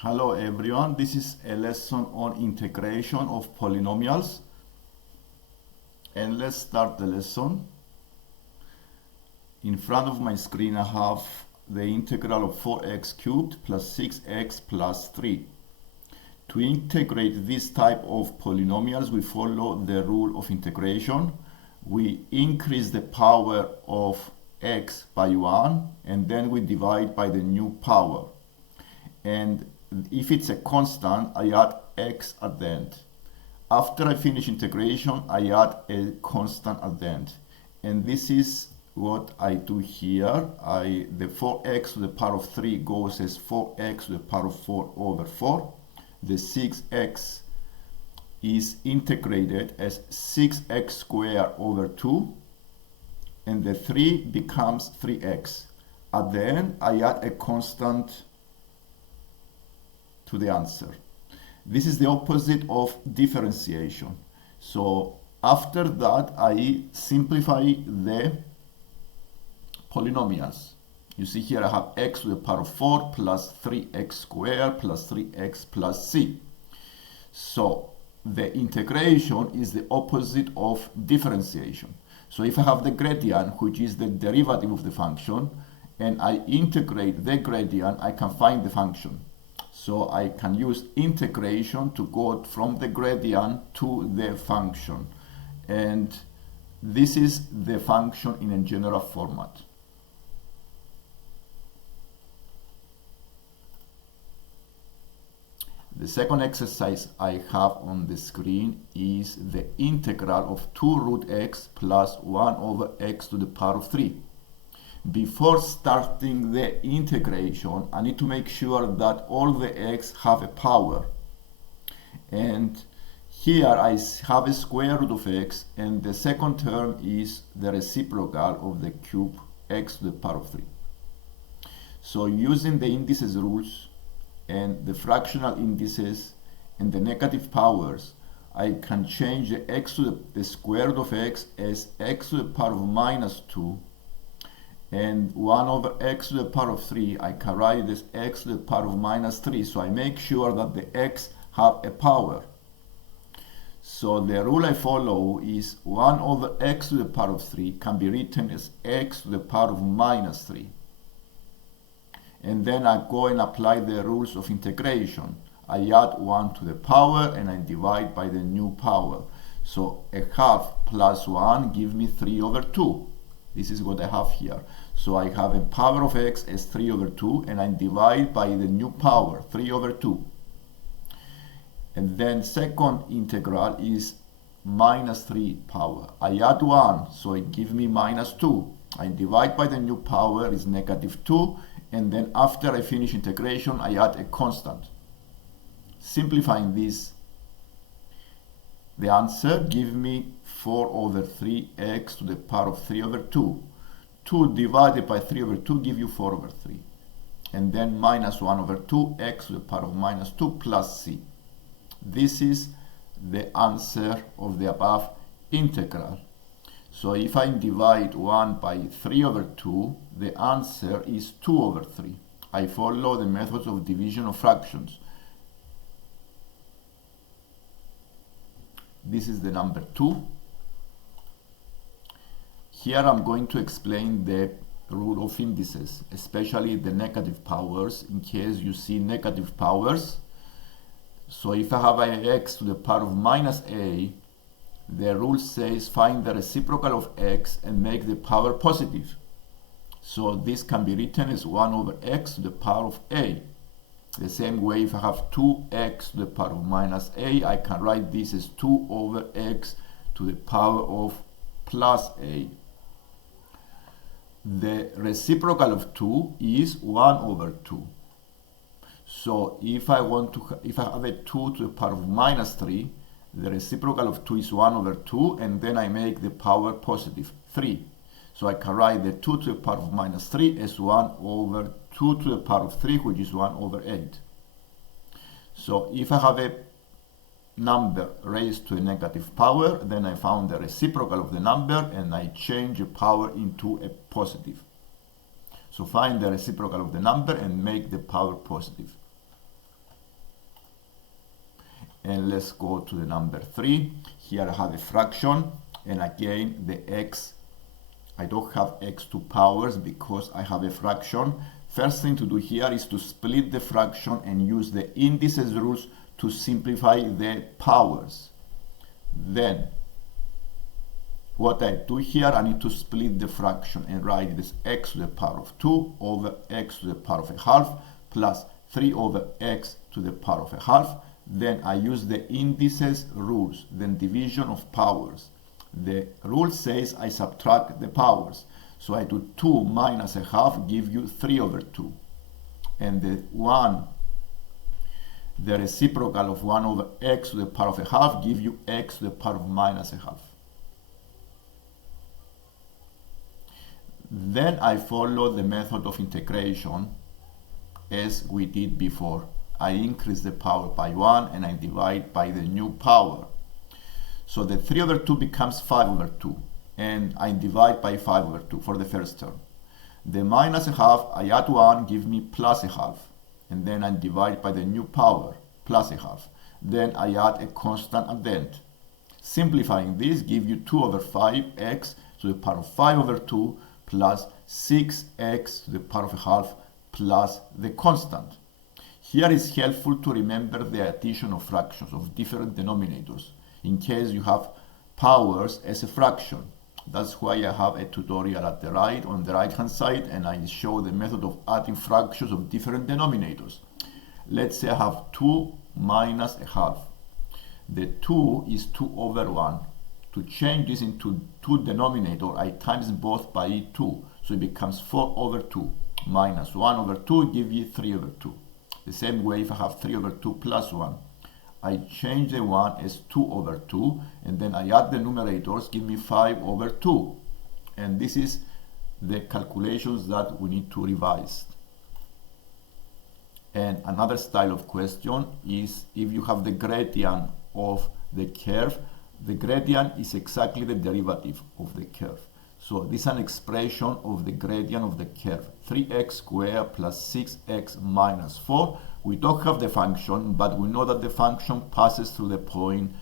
Hello everyone, this is a lesson on integration of polynomials, and let's start the lesson. In front of my screen I have the integral of 4x cubed plus 6x plus 3. To integrate this type of polynomials we follow the rule of integration. We increase the power of x by 1 and then we divide by the new power. And if it's a constant, I add x at the end. After I finish integration, I add a constant at the end. And this is what I do here. The 4x to the power of 3 goes as 4x to the power of 4 over 4. The 6x is integrated as 6x squared over 2. And the 3 becomes 3x. At the end, I add a constant to the answer. This is the opposite of differentiation. So after that, I simplify the polynomials. You see here I have x to the power of 4 plus 3x squared plus 3x plus c. So the integration is the opposite of differentiation. So if I have the gradient, which is the derivative of the function, and I integrate the gradient, I can find the function. So I can use integration to go from the gradient to the function. And this is the function in a general format. The second exercise I have on the screen is the integral of 2 root x plus 1 over x to the power of 3. Before starting the integration, I need to make sure that all the x have a power. And here I have a square root of x, and the second term is the reciprocal of the cube x to the power of 3. So using the indices rules and the fractional indices and the negative powers, I can change the x to the square root of x as x to the power of minus 2. And 1 over x to the power of 3, I can write this x to the power of minus 3. So I make sure that the x have a power. So the rule I follow is 1 over x to the power of 3 can be written as x to the power of minus 3. And then I go and apply the rules of integration. I add 1 to the power and I divide by the new power. So a half plus 1 gives me 3 over 2. This is what I have here. So I have a power of x as 3 over 2 and I divide by the new power, 3 over 2. And then second integral is minus 3 power. I add 1, so it gives me minus 2. I divide by the new power is negative 2. And then after I finish integration, I add a constant. Simplifying this, the answer gives me 4 over 3x to the power of 3 over 2. 2 divided by 3 over 2 give you 4 over 3. And then minus 1 over 2x to the power of minus 2 plus c. This is the answer of the above integral. So if I divide 1 by 3 over 2, the answer is 2 over 3. I follow the methods of division of fractions. This is the number 2. Here I'm going to explain the rule of indices, especially the negative powers, in case you see negative powers. So if I have an x to the power of minus a, the rule says find the reciprocal of x and make the power positive. So this can be written as 1 over x to the power of a. The same way, if I have 2x to the power of minus a, I can write this as 2 over x to the power of plus a. The reciprocal of 2 is 1 over 2. So if I have a 2 to the power of minus 3, the reciprocal of 2 is 1 over 2, and then I make the power positive, 3. So I can write the 2 to the power of minus 3 as 1 over 2 to the power of 3, which is 1 over 8. So if I have a number raised to a negative power, then I found the reciprocal of the number and I change the power into a positive. So find the reciprocal of the number and make the power positive. And let's go to the number 3. Here I have a fraction, and again the x, I don't have x2 powers because I have a fraction. First thing to do here is to split the fraction and use the indices rules to simplify the powers. Then what I do here, I need to split the fraction and write this x to the power of 2 over x to the power of a half plus 3 over x to the power of a half. Then I use the indices rules, then division of powers. The rule says I subtract the powers. So I do 2 minus a half give you 3 over 2. And the reciprocal of 1 over x to the power of a half give you x to the power of minus a half. Then I follow the method of integration as we did before. I increase the power by 1 and I divide by the new power. So the 3 over 2 becomes 5 over 2, and I divide by 5 over 2 for the first term. The minus a half, I add 1, give me plus a half, and then I divide by the new power, plus a half. Then I add a constant at the end. Simplifying this give you 2 over 5x to the power of 5 over 2 plus 6x to the power of a half plus the constant. Here is helpful to remember the addition of fractions of different denominators in case you have powers as a fraction. That's why I have a tutorial at the right, on the right hand side, and I show the method of adding fractions of different denominators. Let's say I have 2 minus a half. The 2 is 2 over 1. To change this into 2 denominator, I times both by 2. So it becomes 4 over 2 minus 1 over 2 give you 3 over 2. The same way if I have 3 over 2 plus 1. I change the 1 as 2 over 2, and then I add the numerators, give me 5 over 2. And this is the calculations that we need to revise. And another style of question is if you have the gradient of the curve, the gradient is exactly the derivative of the curve. So this is an expression of the gradient of the curve, 3x squared plus 6x minus 4. We don't have the function, but we know that the function passes through the point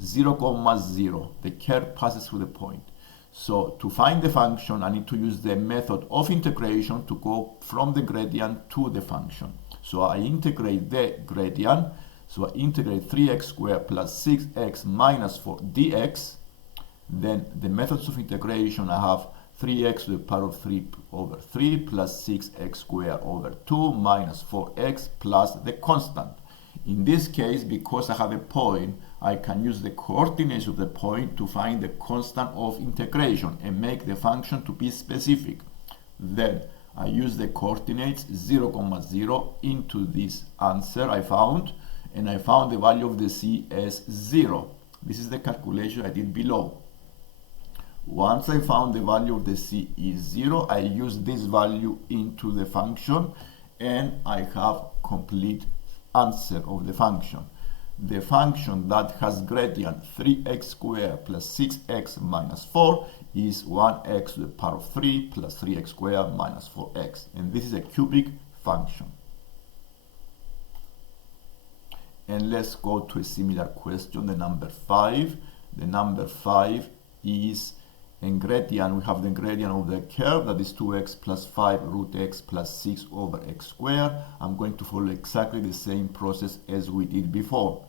0, 0. The curve passes through the point. So to find the function, I need to use the method of integration to go from the gradient to the function. So I integrate the gradient. So I integrate 3x squared plus 6x minus 4 dx. Then the methods of integration, I have 3x to the power of 3 over 3 plus 6x squared over 2 minus 4x plus the constant. In this case, because I have a point, I can use the coordinates of the point to find the constant of integration and make the function to be specific. Then I use the coordinates 0, 0 into this answer I found, and I found the value of the c as 0. This is the calculation I did below. Once I found the value of the c is 0, I use this value into the function, and I have complete answer of the function. The function that has gradient 3x squared plus 6x minus 4 is 1x to the power of 3 plus 3x squared minus 4x. And this is a cubic function. And let's go to a similar question, the number 5. The number 5 is in gradient. We have the gradient of the curve, that is 2x plus 5 root x plus 6 over x squared. I'm going to follow exactly the same process as we did before.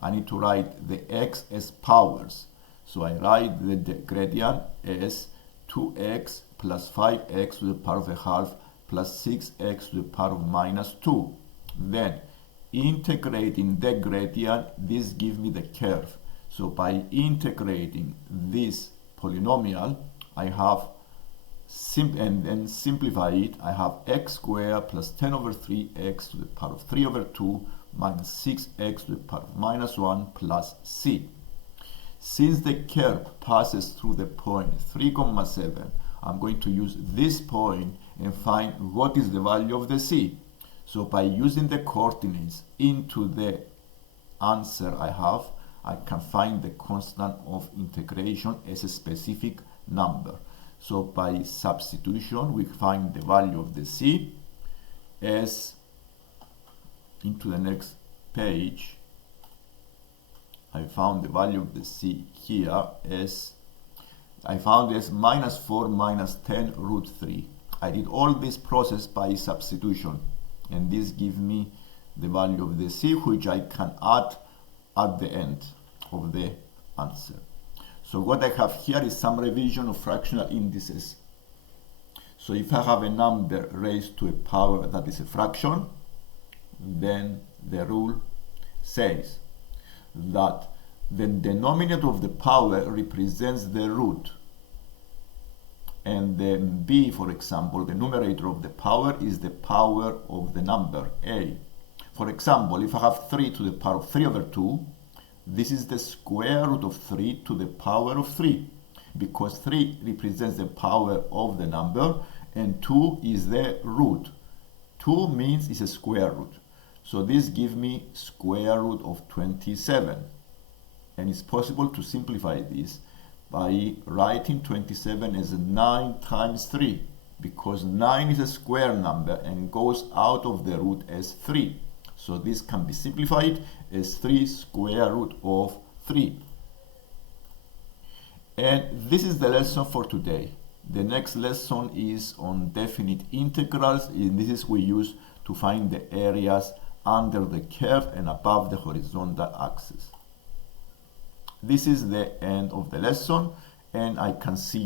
I need to write the x as powers. So I write the gradient as 2x plus 5x to the power of a half plus 6x to the power of minus 2. Then integrating the gradient, this gives me the curve. So by integrating this polynomial, I have and simplify it, I have x squared plus 10 over 3x to the power of 3 over 2 minus 6x to the power of minus 1 plus c. Since the curve passes through the point 3, 7, I'm going to use this point and find what is the value of the c. So by using the coordinates into the answer I have, I can find the constant of integration as a specific number. So by substitution, we find the value of the c as, into the next page, I found the value of the c here as I found as minus 4 minus 10 root 3. I did all this process by substitution, and this gives me the value of the c, which I can add at the end of the answer. So what I have here is some revision of fractional indices. So if I have a number raised to a power that is a fraction, then the rule says that the denominator of the power represents the root, and the b, for example, the numerator of the power is the power of the number a. For example, if I have 3 to the power of 3 over 2, this is the square root of 3 to the power of 3, because 3 represents the power of the number and 2 is the root. 2 means it's a square root. So this gives me square root of 27. And it's possible to simplify this by writing 27 as 9 times 3, because 9 is a square number and goes out of the root as 3. So this can be simplified as 3 square root of 3. And this is the lesson for today. The next lesson is on definite integrals. In this we use to find the areas under the curve and above the horizontal axis. This is the end of the lesson, and I can see